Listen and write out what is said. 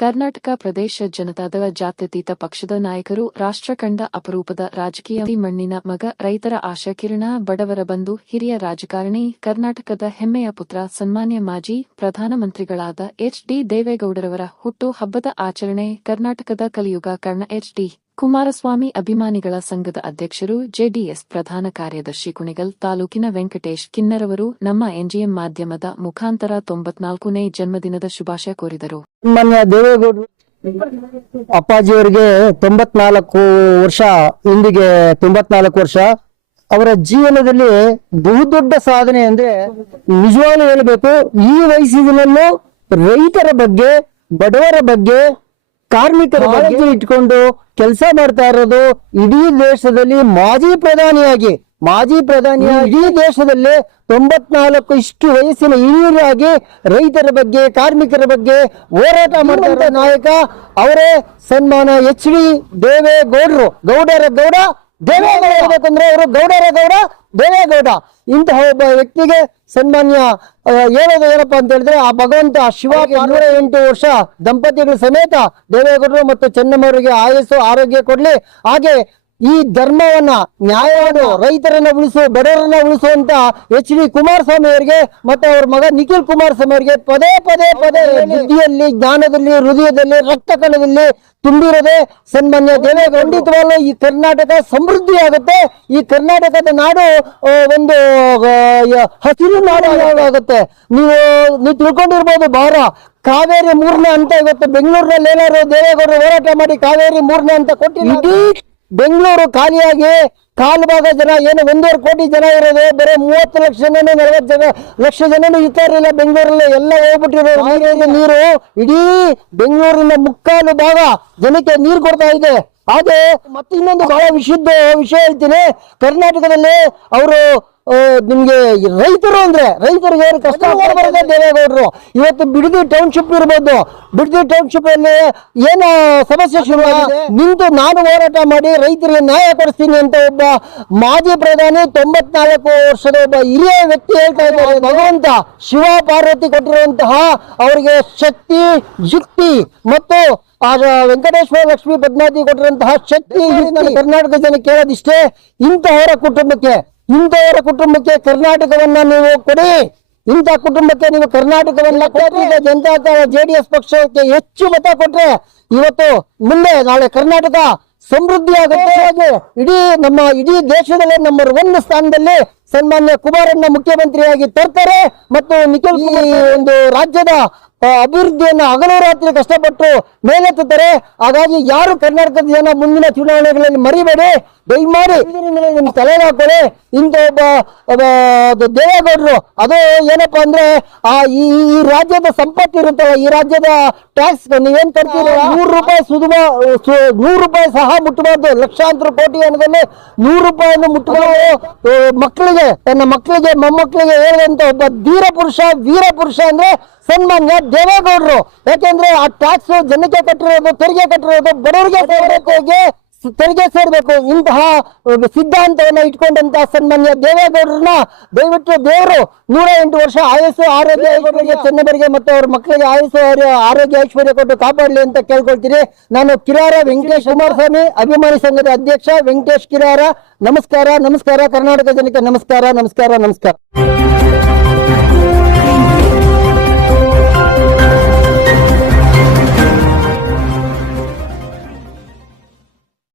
ಕರ್ನಾಟಕ ಪ್ರದೇಶ ಜನತಾದಳ ಜಾತ್ಯತೀತ ಪಕ್ಷದ ನಾಯಕರು, ರಾಷ್ಟ್ರ ಕಂಡ ಅಪರೂಪದ ರಾಜಕೀಯ ಮಣ್ಣಿನ ಮಗ, ರೈತರ ಆಶಾಕಿರಣ, ಬಡವರ ಬಂಧು, ಹಿರಿಯ ರಾಜಕಾರಣಿ, ಕರ್ನಾಟಕದ ಹೆಮ್ಮೆಯ ಪುತ್ರ, ಸನ್ಮಾನ್ಯ ಮಾಜಿ ಪ್ರಧಾನಮಂತ್ರಿಗಳಾದ ಎಚ್.ಡಿ. ದೇವೇಗೌಡರವರ ಹುಟ್ಟು ಹಬ್ಬದ ಆಚರಣೆ. ಕರ್ನಾಟಕದ ಕಲಿಯುಗ ಕರ್ಣ ಎಚ್.ಡಿ. ಕುಮಾರಸ್ವಾಮಿ ಅಭಿಮಾನಿಗಳ ಸಂಘದ ಅಧ್ಯಕ್ಷರು, ಜೆಡಿಎಸ್ ಪ್ರಧಾನ ಕಾರ್ಯದರ್ಶಿ, ಕುಣಿಗಲ್ ತಾಲೂಕಿನ ವೆಂಕಟೇಶ್ ಕಿನ್ನರವರು ನಮ್ಮ ಎನ್ಜಿಎಂ ಮಾಧ್ಯಮದ ಮುಖಾಂತರ 94ನೇ ಜನ್ಮದಿನದ ಶುಭಾಶಯ ಕೋರಿದರು. ಸನ್ಮಾನ್ಯ ದೇವೇಗೌಡರು ಅಪ್ಪಾಜಿಯವರಿಗೆ 94 ವರ್ಷ, ಇಂದಿಗೆ 94 ವರ್ಷ. ಅವರ ಜೀವನದಲ್ಲಿ ಬಹುದೊಡ್ಡ ಸಾಧನೆ ಅಂದ್ರೆ ನಿಜವಾಗ್ಲೂ ಹೇಳಬೇಕು, ಈ ವಯಸ್ಸಿನಲ್ಲೂ ರೈತರ ಬಗ್ಗೆ, ಬಡವರ ಬಗ್ಗೆ, ಕಾರ್ಮಿಕರ ಬಗ್ಗೆ ಇಟ್ಕೊಂಡು ಕೆಲಸ ಮಾಡ್ತಾ ಇರೋದು. ಇಡೀ ದೇಶದಲ್ಲಿ ಮಾಜಿ ಪ್ರಧಾನಿಯಾಗಿ ಇಡೀ ದೇಶದಲ್ಲಿ 94 ಇಷ್ಟು ವಯಸ್ಸಿನ ಹಿರಿಯರಾಗಿ ರೈತರ ಬಗ್ಗೆ, ಕಾರ್ಮಿಕರ ಬಗ್ಗೆ ಹೋರಾಟ ಮಾಡಿದ ನಾಯಕ ಅವರೇ ಸನ್ಮಾನ ಎಚ್.ಡಿ. ದೇವೇಗೌಡರು. ಗೌಡರ ಗೌಡ ದೇವೇಗೌಡ ಹೇಳ್ಬೇಕಂದ್ರೆ ಅವರು ಗೌಡರ ಗೌಡ ದೇವೇಗೌಡ. ಇಂತಹ ಒಬ್ಬ ವ್ಯಕ್ತಿಗೆ ಸನ್ಮಾನ್ಯ ಹೇಳೋದು ಏನಪ್ಪಾ ಅಂತ ಹೇಳಿದ್ರೆ, ಆ ಭಗವಂತ ಶಿವ 108 ವರ್ಷ ದಂಪತಿಗಳ ಸಮೇತ ದೇವೇಗೌಡರು ಮತ್ತು ಚೆನ್ನಮ್ಮವರಿಗೆ ಆಯಸ್ಸು ಆರೋಗ್ಯ ಕೊಡ್ಲಿ. ಹಾಗೆ ಈ ಧರ್ಮವನ್ನ, ನ್ಯಾಯವನ್ನು, ರೈತರನ್ನ ಉಳಿಸು, ಬಡವರನ್ನ ಉಳಿಸುವಂತ ಎಚ್.ಡಿ. ಕುಮಾರಸ್ವಾಮಿ ಅವರಿಗೆ ಮತ್ತು ಅವ್ರ ಮಗ ನಿಖಿಲ್ ಕುಮಾರಸ್ವಾಮಿ ಅವರಿಗೆ ಪದೇ ಪದೇ ಬುದ್ಧಿಯಲ್ಲಿ, ಜ್ಞಾನದಲ್ಲಿ, ಹೃದಯದಲ್ಲಿ, ರಕ್ತ ಕಣದಲ್ಲಿ ತುಂಬಿರೋದೇ ಸನ್ಮಾನ್ಯ ದೇವೇಗೌಡ. ಖಂಡಿತವಾಗ್ಲೂ ಈ ಕರ್ನಾಟಕ ಸಮೃದ್ಧಿ ಆಗುತ್ತೆ. ಈ ಕರ್ನಾಟಕದ ನಾಡು ಒಂದು ಹಸಿರು ನಾಡು ಆಗುತ್ತೆ. ನೀವು ತಿಳ್ಕೊಂಡಿರ್ಬೋದು, ಭಾರ ಕಾವೇರಿ 3ನೇ ಹಂತ ಇವತ್ತು ಬೆಂಗಳೂರಿನಲ್ಲಿ ಏನಾದ್ರು ದೇವೇಗೌಡರು ಹೋರಾಟ ಮಾಡಿ ಕಾವೇರಿ 3ನೇ ಹಂತ ಕೊಟ್ಟಿಲ್ಲ. ಇಡೀ ಬೆಂಗಳೂರು ಖಾಲಿಯಾಗಿ ಕಾಲು ಭಾಗ ಜನ, ಏನು 1.5 ಕೋಟಿ ಜನ ಇರೋದು, ಬರೀ 30 ಲಕ್ಷ ಜನನು 40 ಲಕ್ಷ ಜನನು ಇರ್ತಾರಿಲ್ಲ ಬೆಂಗಳೂರಲ್ಲಿ. ಎಲ್ಲ ಹೋಗ್ಬಿಟ್ಟಿರೋ ನೀರು ಇಡೀ ಬೆಂಗಳೂರಿನ ಮುಕ್ಕಾಲು ಭಾಗ ಜನಕ್ಕೆ ನೀರು ಕೊಡ್ತಾ ಇದೆ. ಹಾಗೆ ಮತ್ತೆ ಇನ್ನೊಂದು ಬಹಳ ವಿಶುದ್ಧ ವಿಷಯ ಹೇಳ್ತೀನಿ. ಕರ್ನಾಟಕದಲ್ಲಿ ಅವರು ನಿಮ್ಗೆ ರೈತರು ಅಂದ್ರೆ ರೈತರಿಗೆ ಏನು ಕಷ್ಟ ಬರೋದೇ ದೇವೇಗೌಡರು. ಇವತ್ತು ಬಿಡದಿ ಟೌನ್ಶಿಪ್ ಇರ್ಬೋದು, ಬಿಡದಿ ಟೌನ್ಶಿಪ್ ಅಲ್ಲಿ ಏನು ಸಮಸ್ಯೆ ಶುರುವಾಗಿದೆ, ನಿಂತು ನಾನು ಹೋರಾಟ ಮಾಡಿ ರೈತರಿಗೆ ನ್ಯಾಯ ಕೊಡಿಸ್ತೀನಿ ಅಂತ ಒಬ್ಬ ಮಾಜಿ ಪ್ರಧಾನಿ 94 ವರ್ಷದ ಒಬ್ಬ ಹಿರಿಯ ವ್ಯಕ್ತಿ ಹೇಳ್ತಾ ಇದ್ದಾರೆ. ಭಗವಂತ ಶಿವ ಪಾರ್ವತಿ ಕೊಟ್ಟಿರುವಂತಹ ಅವರಿಗೆ ಶಕ್ತಿ, ಯುಕ್ತಿ ಮತ್ತು ವೆಂಕಟೇಶ್ವರ ಲಕ್ಷ್ಮೀ ಪದ್ಮಾವತಿ ಕೊಟ್ಟಿರುವಂತಹ ಶಕ್ತಿ. ಕರ್ನಾಟಕ ಜನ ಕೇಳೋದಿಷ್ಟೇ, ಇಂತಹವರ ಕುಟುಂಬಕ್ಕೆ ಕರ್ನಾಟಕವನ್ನ ನೀವು ಕೊಡಿ. ಇಂಥ ಕುಟುಂಬಕ್ಕೆ ನೀವು ಕರ್ನಾಟಕವನ್ನ ಕೊಟ್ಟರೆ, ಜನತಾ ಜೆಡಿಎಸ್ ಪಕ್ಷಕ್ಕೆ ಹೆಚ್ಚು ಮತ ಕೊಟ್ರೆ ಇವತ್ತು ಮುಂದೆ ನಾಳೆ ಕರ್ನಾಟಕ ಸಮೃದ್ಧಿ ಆಗುತ್ತೆ. ಇಡೀ ದೇಶದಲ್ಲೇ ನಂಬರ್ 1 ಸ್ಥಾನದಲ್ಲಿ ಸನ್ಮಾನ್ಯ ಕುಮಾರಣ್ಣ ಮುಖ್ಯಮಂತ್ರಿಯಾಗಿ ತರ್ತಾರೆ ಮತ್ತು ನಿಖಿಲ್ ಒಂದು ರಾಜ್ಯದ ಅಭಿವೃದ್ಧಿಯನ್ನ ಹಗಲು ರಾತ್ರಿ ಕಷ್ಟಪಟ್ಟು ಮೇಲೆತ್ತುತ್ತಾರೆ. ಹಾಗಾಗಿ ಯಾರು ಕರ್ನಾಟಕದ ಜನ ಮುಂದಿನ ಚುನಾವಣೆಗಳಲ್ಲಿ ಮರಿಬೇಡಿ, ದಯಮಾಡಿ ನಿಮ್ ತಲೆಗೆ ಹಾಕೊಳ್ಳಿ. ಇಂಥ ಒಬ್ಬ ದೇವೇಗೌಡರು, ಅದು ಏನಪ್ಪಾ ಅಂದ್ರೆ ಈ ರಾಜ್ಯದ ಸಂಪತ್ತು ಇರುತ್ತಲ್ಲ, ಈ ರಾಜ್ಯದ ಟ್ಯಾಕ್ಸ್ ನೀವೇನ್ ಕಟ್ತೀರ, 100 ರೂಪಾಯಿ 100 ರೂಪಾಯಿ ಸಹ ಮುಟ್ಟಬಾರ್ದು. ಲಕ್ಷಾಂತರ ಕೋಟಿ ಹಣದಲ್ಲಿ 100 ರೂಪಾಯಿಯನ್ನು ಮುಟ್ಟಬಾರ್ದು. ಮಕ್ಕಳಿಗೆ, ತನ್ನ ಮಕ್ಕಳಿಗೆ, ಮೊಮ್ಮಕ್ಕಳಿಗೆ ಹೇಳುವಂತ ಒಬ್ಬ ವೀರ ಪುರುಷ ಅಂದ್ರೆ ಸನ್ಮಾನ್ಯ ದೇವೇಗೌಡರು. ಯಾಕೆಂದ್ರೆ ಆ ಟ್ಯಾಕ್ಸ್ ಜನಕ್ಕೆ ಕಟ್ಟಿರೋದು, ತೆರಿಗೆ ಕಟ್ಟಿರೋದು ಬಡವರಿಗೆ ತೆರಿಗೆ ಸೇರ್ಬೇಕು. ಇಂತಹ ಸಿದ್ಧಾಂತವನ್ನ ಇಟ್ಕೊಂಡಂತಹ ಸನ್ಮಾನ್ಯ ದೇವೇಗೌಡರನ್ನ ದಯವಿಟ್ಟು ದೇವರು 108 ವರ್ಷ ಆಯಸ್ಸು ಆರೋಗ್ಯ ಐಶ್ವರ್ಯ, ಚೆನ್ನಬರಿಗೆ ಮತ್ತು ಅವ್ರ ಮಕ್ಕಳಿಗೆ ಆಯಸ್ಸು ಆರೋಗ್ಯ ಐಶ್ವರ್ಯ ಕೊಟ್ಟು ಕಾಪಾಡಲಿ ಅಂತ ಕೇಳ್ಕೊಳ್ತೀನಿ. ನಾನು ಕಿರಾರ ವೆಂಕಟೇಶ್ ಕುಮಾರಸ್ವಾಮಿ ಅಭಿಮಾನಿ ಸಂಘದ ಅಧ್ಯಕ್ಷ ವೆಂಕಟೇಶ್ ಕಿರಾರ. ನಮಸ್ಕಾರ. ಕರ್ನಾಟಕ ಜನಕ್ಕೆ ನಮಸ್ಕಾರ.